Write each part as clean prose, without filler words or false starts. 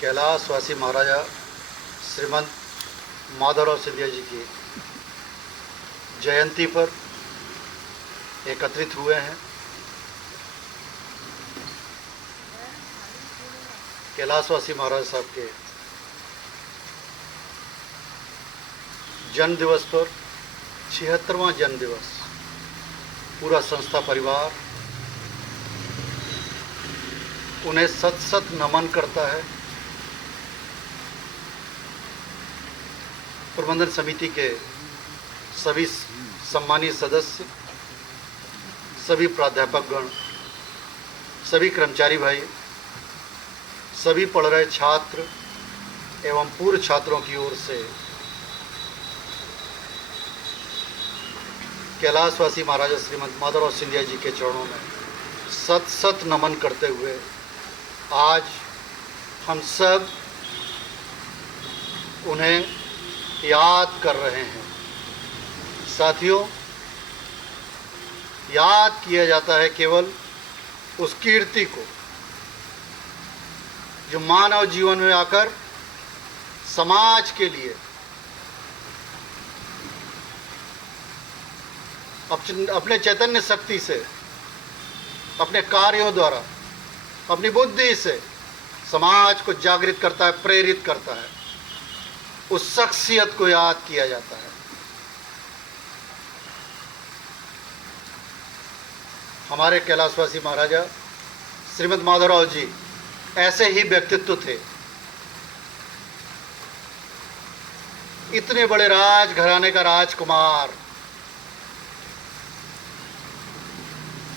कैलाशवासी महाराजा श्रीमंत माधवराव सिंधिया जी की जयंती पर एकत्रित हुए हैं। कैलाशवासी महाराज साहब के जन्म दिवस पर 76वां जन्म दिवस पूरा संस्था परिवार उन्हें सत सत नमन करता है। प्रबंधन समिति के सभी सम्मानित सदस्य, सभी प्राध्यापकगण, सभी कर्मचारी भाई, सभी पढ़ रहे छात्र एवं पूर्व छात्रों की ओर से कैलाशवासी महाराजा श्रीमंत माधवराव सिंधिया जी के चरणों में सत सत नमन करते हुए आज हम सब उन्हें याद कर रहे हैं। साथियों, याद किया जाता है केवल उस कीर्ति को जो मानव जीवन में आकर समाज के लिए अपने चैतन्य शक्ति से, अपने कार्यों द्वारा, अपनी बुद्धि से समाज को जागृत करता है, प्रेरित करता है। उस शख्सियत को याद किया जाता है। हमारे कैलाशवासी महाराजा श्रीमंत माधवराव जी ऐसे ही व्यक्तित्व थे। इतने बड़े राजघराने का राजकुमार,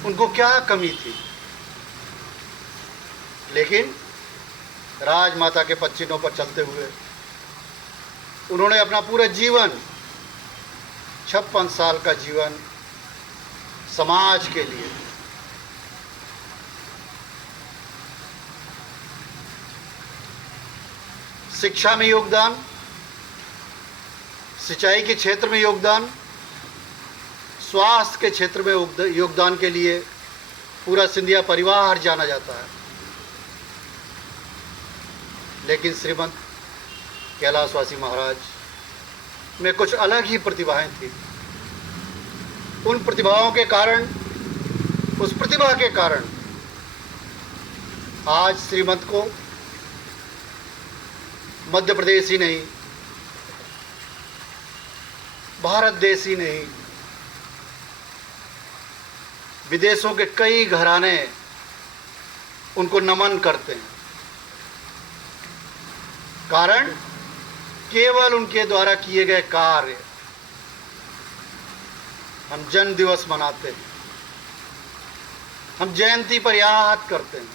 उनको क्या कमी थी, लेकिन राजमाता के पच्चीनों पर चलते हुए उन्होंने अपना पूरा जीवन, 56 साल का जीवन समाज के लिए, शिक्षा में योगदान, सिंचाई के क्षेत्र में योगदान, स्वास्थ्य के क्षेत्र में योगदान के लिए पूरा सिंधिया परिवार जाना जाता है। लेकिन श्रीमंत कैलाशवासी महाराज में कुछ अलग ही प्रतिभाएं थी। उन प्रतिभाओं के कारण, उस प्रतिभा के कारण आज श्रीमंत को मध्य प्रदेश ही नहीं, भारत देश ही नहीं, विदेशों के कई घराने उनको नमन करते हैं। कारण केवल उनके द्वारा किए गए कार्य। हम जन्म दिवस मनाते हैं, हम जयंती पर याद करते हैं।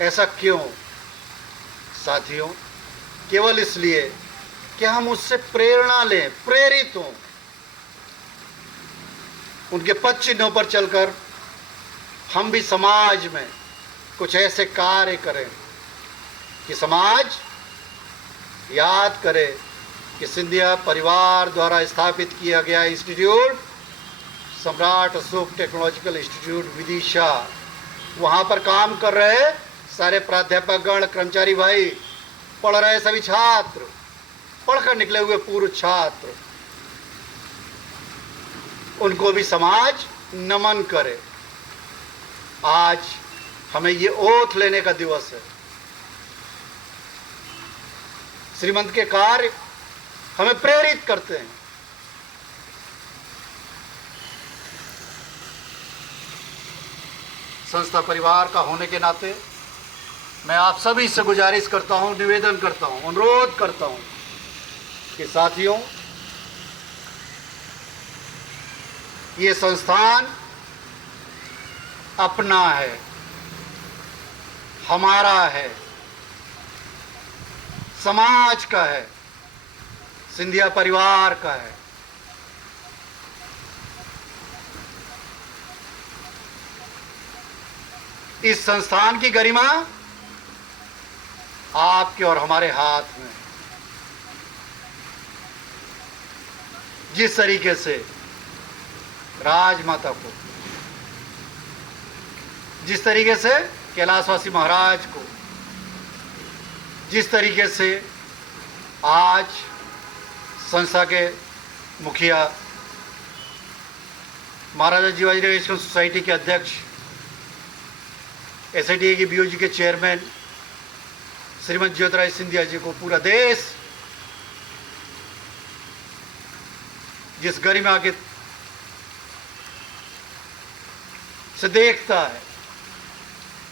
ऐसा क्यों साथियों? केवल इसलिए कि हम उससे प्रेरणा लें, प्रेरित हों, उनके पद चिन्हों पर चलकर हम भी समाज में कुछ ऐसे कार्य करें कि समाज याद करे कि सिंधिया परिवार द्वारा स्थापित किया गया इंस्टीट्यूट, सम्राट अशोक टेक्नोलॉजिकल इंस्टीट्यूट विदिशा, वहाँ पर काम कर रहे सारे प्राध्यापकगण, कर्मचारी भाई, पढ़ रहे सभी छात्र, पढ़कर निकले हुए पूर्व छात्र, उनको भी समाज नमन करे। आज हमें ये ओथ लेने का दिवस है। श्रीमंत के कार्य हमें प्रेरित करते हैं। संस्था परिवार का होने के नाते मैं आप सभी से गुजारिश करता हूं, निवेदन करता हूं, अनुरोध करता हूं कि साथियों, ये संस्थान अपना है, हमारा है, समाज का है, सिंधिया परिवार का है। इस संस्थान की गरिमा आपके और हमारे हाथ में। जिस तरीके से राजमाता को, जिस तरीके से कैलाशवासी महाराज को जिस तरीके से आज संस्था के मुखिया, महाराजा जीवाजी राव एजुकेशन सोसाइटी के अध्यक्ष, SITA की BOG के चेयरमैन श्रीमती ज्योतिराज सिंधिया जी को पूरा देश जिस गरिमा के से देखता है,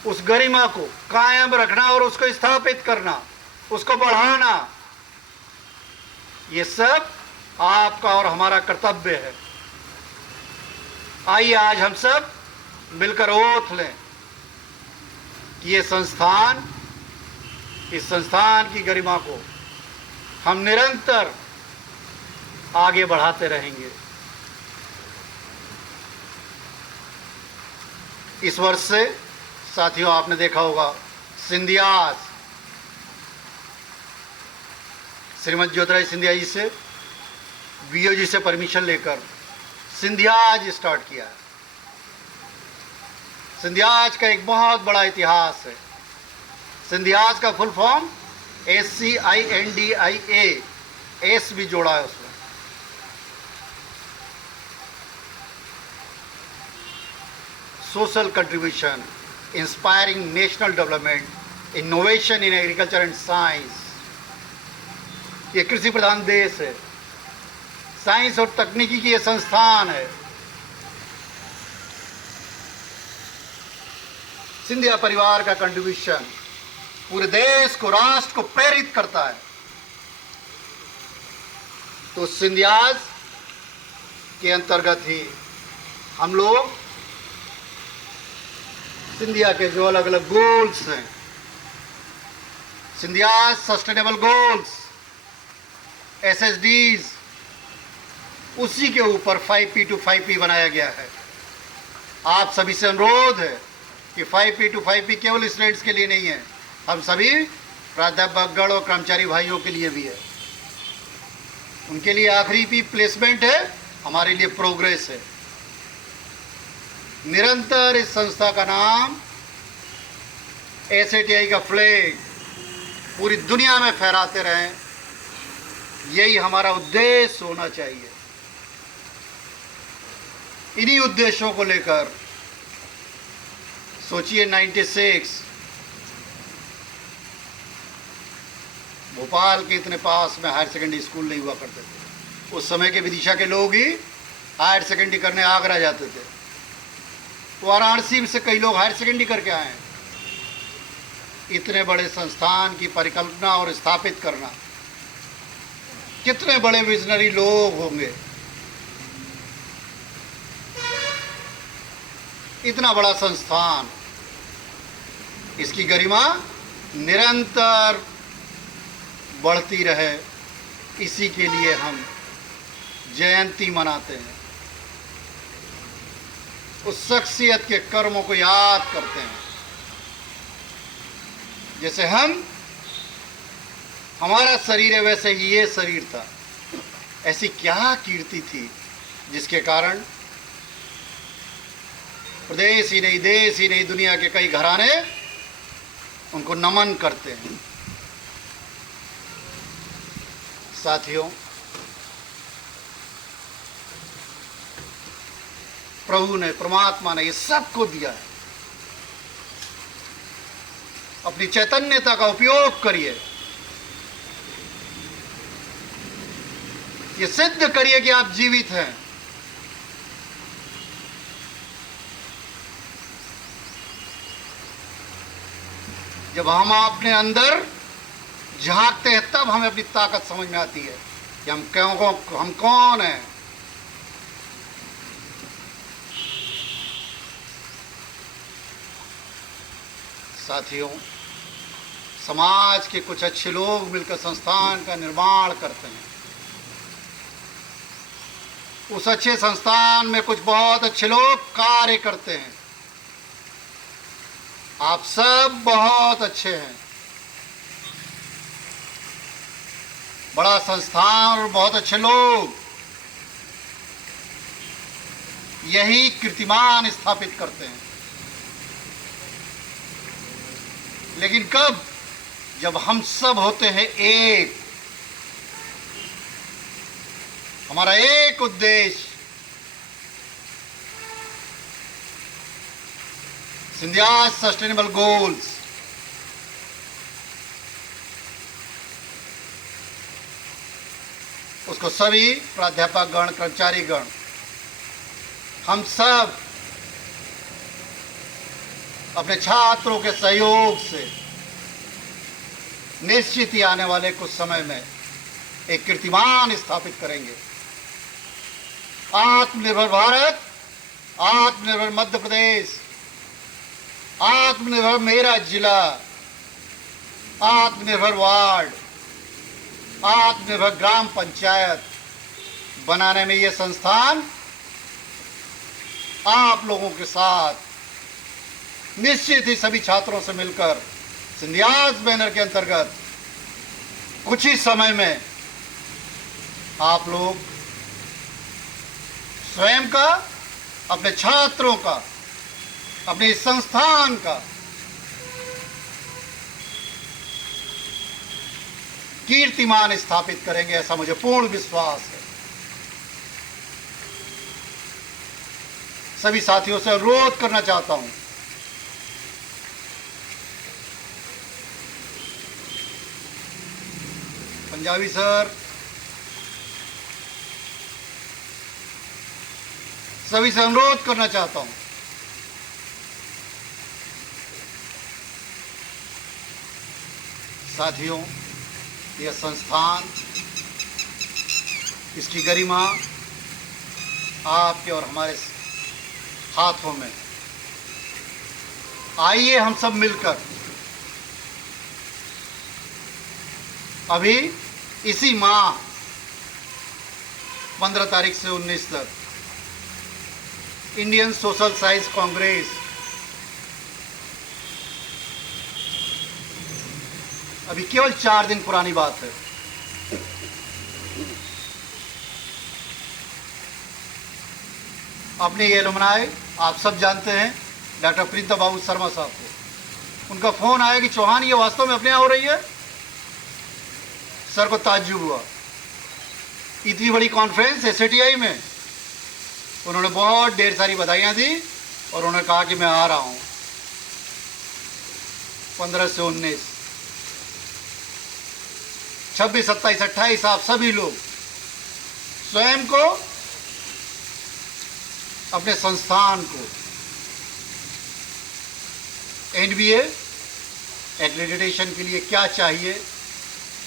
उस गरिमा को कायम रखना और उसको स्थापित करना, उसको बढ़ाना, ये सब आपका और हमारा कर्तव्य है। आइए आज हम सब मिलकर ओथ लें कि ये संस्थान, इस संस्थान की गरिमा को हम निरंतर आगे बढ़ाते रहेंगे। इस वर्ष से साथियों आपने देखा होगा सिंधियाज, श्रीमती ज्योतिराज सिंधिया जी से BOG से परमिशन लेकर सिंधियाज स्टार्ट किया है। सिंधियाज का एक बहुत बड़ा इतिहास है। सिंधियाज का फुल फॉर्म SCINDIA, एस भी जोड़ा है उसमें। Social contribution, inspiring national development, innovation in agriculture and science. ये कृषि प्रधान देश है, साइंस और तकनीकी की ये संस्थान है। सिंधिया परिवार का कंट्रीब्यूशन पूरे देश को, राष्ट्र को प्रेरित करता है। तो सिंधियाज के अंतर्गत ही हम लोग सिंधिया के जो अलग अलग गोल्स हैं, सिंधियाज सस्टेनेबल गोल्स, SSDs, उसी के ऊपर 5P to 5P बनाया गया है। आप सभी से अनुरोध है कि 5P to 5P केवल स्टूडेंट्स के लिए नहीं है, हम सभी प्राध्यापकगण और कर्मचारी भाइयों के लिए भी है। उनके लिए आखिरी P प्लेसमेंट है, हमारे लिए प्रोग्रेस है। निरंतर इस संस्था का नाम, SITA का फ्लैग पूरी दुनिया में फहराते रहें, यही हमारा उद्देश्य होना चाहिए। इन्हीं उद्देश्यों को लेकर सोचिए 96 भोपाल के इतने पास में हायर सेकेंडरी स्कूल नहीं हुआ करते थे। उस समय के विदिशा के लोग ही हायर सेकेंडरी करने आगरा जाते थे। वाराणसी से कई लोग हायर सेकेंडरी करके आए हैं। इतने बड़े संस्थान की परिकल्पना और स्थापित करना, कितने बड़े विजनरी लोग होंगे। इतना बड़ा संस्थान, इसकी गरिमा निरंतर बढ़ती रहे, इसी के लिए हम जयंती मनाते हैं। उस शख्सियत के कर्मों को याद करते हैं। जैसे हमारा शरीर है, वैसे ही ये शरीर था। ऐसी क्या कीर्ति थी जिसके कारण प्रदेश ही नहीं, देश ही नहीं, दुनिया के कई घराने उनको नमन करते हैं। साथियों, प्रभु ने, परमात्मा ने ये सबको दिया है। अपनी चैतन्यता का उपयोग करिए, ये सिद्ध करिए कि आप जीवित हैं। जब हम अपने अंदर झांकते हैं तब हमें अपनी ताकत समझ में आती है कि हम कौन हैं। साथियों, समाज के कुछ अच्छे लोग मिलकर संस्थान का निर्माण करते हैं। उस अच्छे संस्थान में कुछ बहुत अच्छे लोग कार्य करते हैं। आप सब बहुत अच्छे हैं। बड़ा संस्थान और बहुत अच्छे लोग यही कीर्तिमान स्थापित करते हैं। लेकिन कब? जब हम सब होते हैं एक, हमारा एक उद्देश्य, सिंधिया सस्टेनेबल गोल्स, उसको सभी प्राध्यापक गण, कर्मचारी गण, हम सब अपने छात्रों के सहयोग से निश्चित ही आने वाले कुछ समय में एक कीर्तिमान स्थापित करेंगे। आत्मनिर्भर भारत, आत्मनिर्भर मध्य प्रदेश, आत्मनिर्भर मेरा जिला, आत्मनिर्भर वार्ड, आत्मनिर्भर ग्राम पंचायत बनाने में ये संस्थान आप लोगों के साथ निश्चित ही सभी छात्रों से मिलकर सिंधियाज बैनर के अंतर्गत कुछ ही समय में आप लोग स्वयं का, अपने छात्रों का, अपने संस्थान का कीर्तिमान स्थापित करेंगे, ऐसा मुझे पूर्ण विश्वास है। सभी साथियों से अनुरोध करना चाहता हूं, पंजाबी सर, सभी से अनुरोध करना चाहता हूं, साथियों, यह संस्थान, इसकी गरिमा आपके और हमारे हाथों में। आइए हम सब मिलकर अभी इसी माह 15 तारीख से 19 तक इंडियन सोशल साइंस कांग्रेस, अभी केवल 4 दिन पुरानी बात है, अपने ये एलुमनाई आप सब जानते हैं डॉक्टर प्रीता बाबू शर्मा साहब को, उनका फोन आया कि चौहान ये वास्तव में अपने यहाँ हो रही है। सर को ताज्जुब हुआ, इतनी बड़ी कॉन्फ्रेंस एसएटीआई में। उन्होंने बहुत ढेर सारी बधाइयाँ दी और उन्होंने कहा कि मैं आ रहा हूँ 15 से 19, 26, 27, 28 आप सभी लोग स्वयं को, अपने संस्थान को एनबीए एक्रेडिटेशन के लिए क्या चाहिए,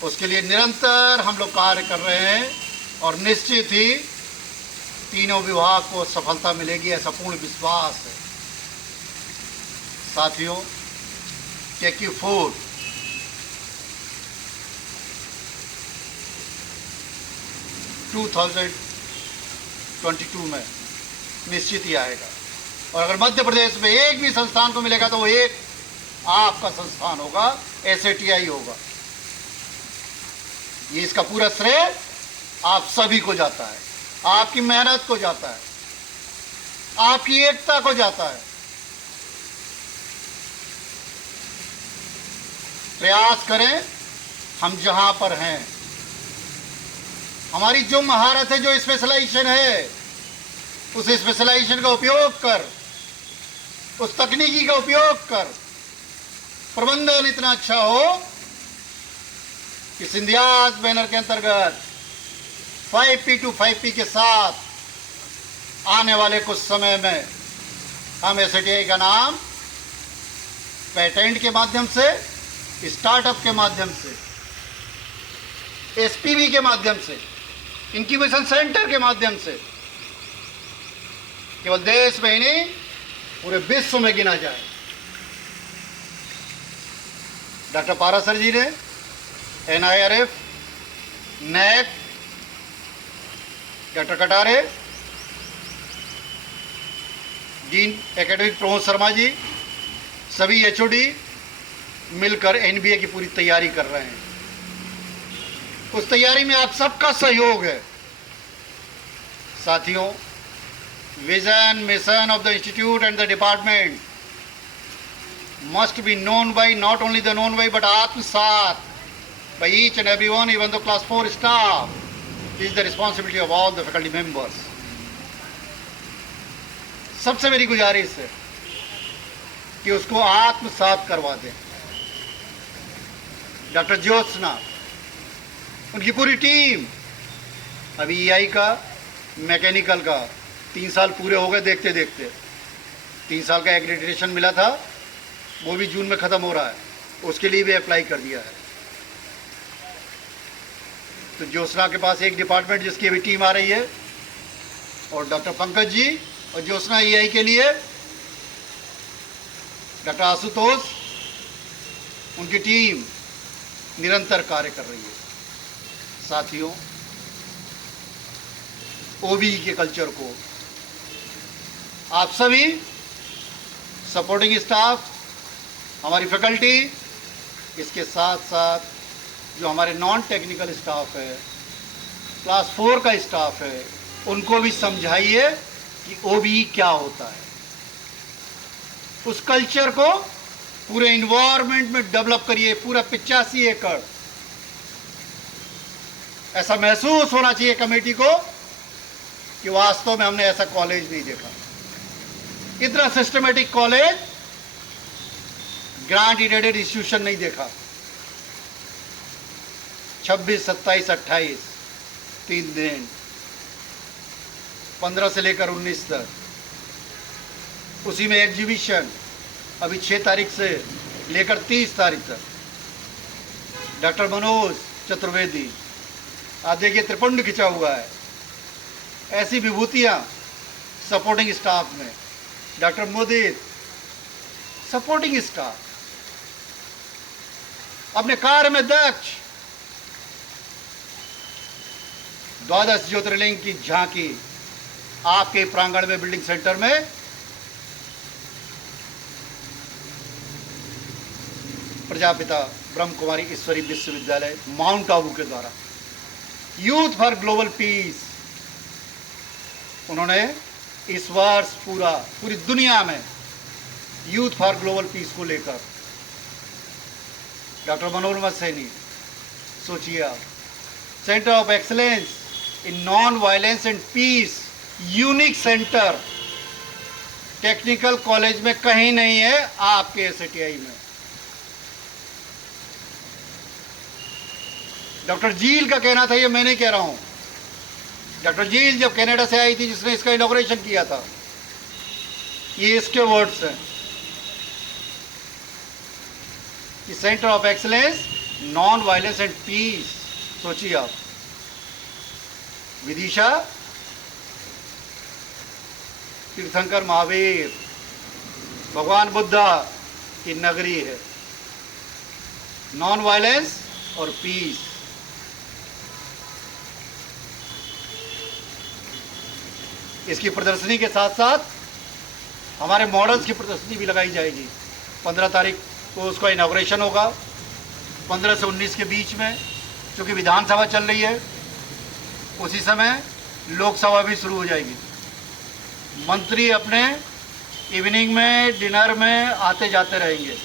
उसके लिए निरंतर हम लोग कार्य कर रहे हैं और निश्चित ही तीनों विभाग को सफलता मिलेगी, ऐसा पूर्ण विश्वास है। साथियों, KQ4 2022 में निश्चित ही आएगा और अगर मध्य प्रदेश में एक भी संस्थान को मिलेगा तो वो एक आपका संस्थान होगा, एसएटीआई होगा। ये इसका पूरा श्रेय आप सभी को जाता है, आपकी मेहनत को जाता है, आपकी एकता को जाता है। प्रयास करें हम जहां पर हैं, हमारी जो महारत है, जो स्पेशलाइजेशन है, उस स्पेशलाइजेशन का उपयोग कर, उस तकनीकी का उपयोग कर, प्रबंधन इतना अच्छा हो कि सिंधियाज बैनर के अंतर्गत 5P2 5P के साथ आने वाले कुछ समय में हम एसएटीआई का नाम पेटेंट के माध्यम से, स्टार्टअप के माध्यम से, एसपीवी के माध्यम से, इंक्यूबेशन सेंटर के माध्यम से केवल देश में ही नहीं पूरे विश्व में गिना जाए। डॉक्टर पारासर जी ने NIRF, NAC, doctor Katare, dean academic Pramod Sharma ji, सभी HOD मिलकर एनबीए की पूरी तैयारी कर रहे हैं। उस तैयारी में आप सबका सहयोग है। साथियों, vision mission of the institute and the department must be known by, not only the known by, but atmasat by each and everyone, even the class 4 staff. This is the responsibility of all the faculty members. सबसे मेरी गुजारिश है कि उसको आत्मसात करवा दें। Doctor Jyotsna, उनकी पूरी टीम, अभी ईआई का, मैकेनिकल का 3 साल पूरे हो गए देखते देखते। 3 साल का एक्रेडिटेशन मिला था, वो भी जून में ख़त्म हो रहा है, उसके लिए भी अप्लाई कर दिया है। तो ज्योत्सना के पास एक डिपार्टमेंट जिसकी अभी टीम आ रही है, और डॉक्टर पंकज जी और ज्योत्सना ईआई के लिए डॉक्टर आशुतोष, उनकी टीम निरंतर कार्य कर रही है। साथियों, ओबीई के कल्चर को आप सभी सपोर्टिंग स्टाफ, हमारी फैकल्टी, इसके साथ साथ जो हमारे नॉन टेक्निकल स्टाफ है, क्लास 4 का स्टाफ है, उनको भी समझाइए कि ओबीई क्या होता है। उस कल्चर को पूरे इन्वायरमेंट में डेवलप करिए। पूरा 85 एकड़, ऐसा महसूस होना चाहिए कमेटी को कि वास्तव में हमने ऐसा कॉलेज नहीं देखा। इतना systematic college, grant aided institution नहीं देखा। 26, 27, 28 3 दिन, 15 से लेकर 19 तक, उसी में एग्जीबिशन अभी 6 तारीख से लेकर 30 तारीख तक। डॉक्टर मनोज चतुर्वेदी, आप देखिए त्रिपुंड खिंचा हुआ है। ऐसी विभूतियां सपोर्टिंग स्टाफ में। डॉक्टर मोदित, सपोर्टिंग स्टाफ, अपने कार्य में दक्ष। 12 ज्योतिर्लिंग की झांकी आपके प्रांगण में, बिल्डिंग सेंटर में प्रजापिता ब्रह्म कुमारी ईश्वरी विश्वविद्यालय माउंट आबू के द्वारा यूथ फॉर ग्लोबल पीस, उन्होंने इस वर्ष पूरी दुनिया में यूथ फॉर ग्लोबल पीस को लेकर, डॉक्टर मनोरमा सैनी, सोचिए आप, centre of excellence in non violence and peace, unique centre technical college में कहीं नहीं है, आपके एसटीआई में। डॉक्टर जील का कहना था, ये मैं नहीं कह रहा हूं, डॉक्टर जील जब कनाडा से आई थी, जिसने इसका इनॉग्रेशन किया था, ये इसके वर्ड्स हैं कि centre of excellence non violence and peace. सोचिए आप, विदिशा तीर्थंकर महावीर, भगवान बुद्धा की नगरी है। नॉन वायलेंस और पीस, इसकी प्रदर्शनी के साथ साथ हमारे मॉडल्स की प्रदर्शनी भी लगाई जाएगी। 15 तारीख को उसका इनॉग्रेशन होगा, 15 से 19 के बीच में, क्योंकि विधानसभा चल रही है, उसी समय लोकसभा भी शुरू हो जाएगी। मंत्री अपने इवनिंग में, डिनर में आते जाते रहेंगे।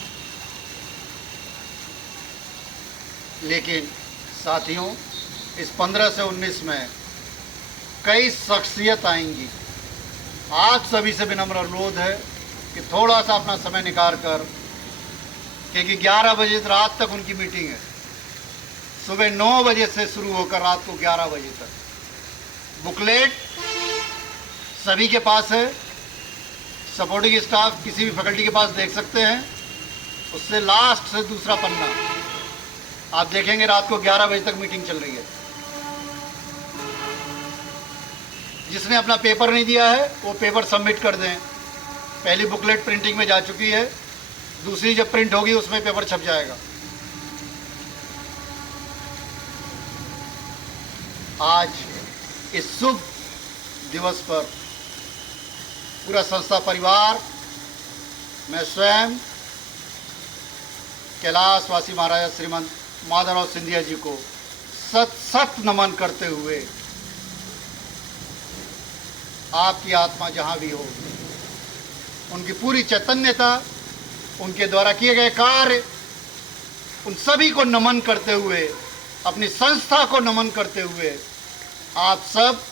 लेकिन साथियों, इस 15 से 19 में कई शख्सियत आएंगी। आप सभी से विनम्र अनुरोध है कि थोड़ा सा अपना समय निकाल कर, क्योंकि 11 बजे रात तक उनकी मीटिंग है, सुबह 9 बजे से शुरू होकर रात को 11 बजे तक। बुकलेट सभी के पास है, सपोर्टिंग स्टाफ किसी भी फैकल्टी के पास देख सकते हैं। उससे लास्ट से दूसरा पन्ना आप देखेंगे, रात को 11 बजे तक मीटिंग चल रही है। जिसने अपना पेपर नहीं दिया है वो पेपर सबमिट कर दें। पहली बुकलेट प्रिंटिंग में जा चुकी है, दूसरी जब प्रिंट होगी उसमें पेपर छप जाएगा। आज इस शुभ दिवस पर पूरा संस्था परिवार, मैं स्वयं कैलाशवासी महाराजा श्रीमंत माधवराव सिंधिया जी को सत नमन करते हुए, आपकी आत्मा जहाँ भी हो, उनकी पूरी चैतन्यता उनके द्वारा किए गए कार्य, उन सभी को नमन करते हुए, अपनी संस्था को नमन करते हुए आप सब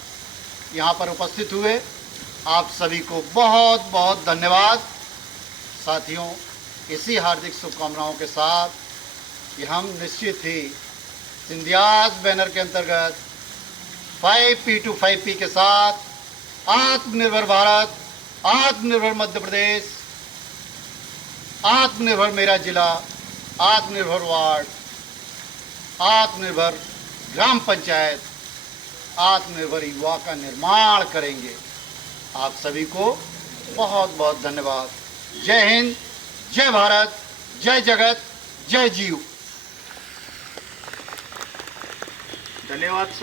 यहाँ पर उपस्थित हुए। आप सभी को बहुत बहुत धन्यवाद। साथियों, इसी हार्दिक शुभकामनाओं के साथ कि हम निश्चित ही सिंधियाज बैनर के अंतर्गत 5P to 5P के साथ आत्मनिर्भर भारत, आत्मनिर्भर मध्य प्रदेश, आत्मनिर्भर मेरा जिला, आत्मनिर्भर वार्ड, आत्मनिर्भर ग्राम पंचायत, आत्मनिर्भर युवा का निर्माण करेंगे। आप सभी को बहुत बहुत धन्यवाद। जय हिंद, जय भारत, जय जगत, जय जीव। धन्यवाद सर।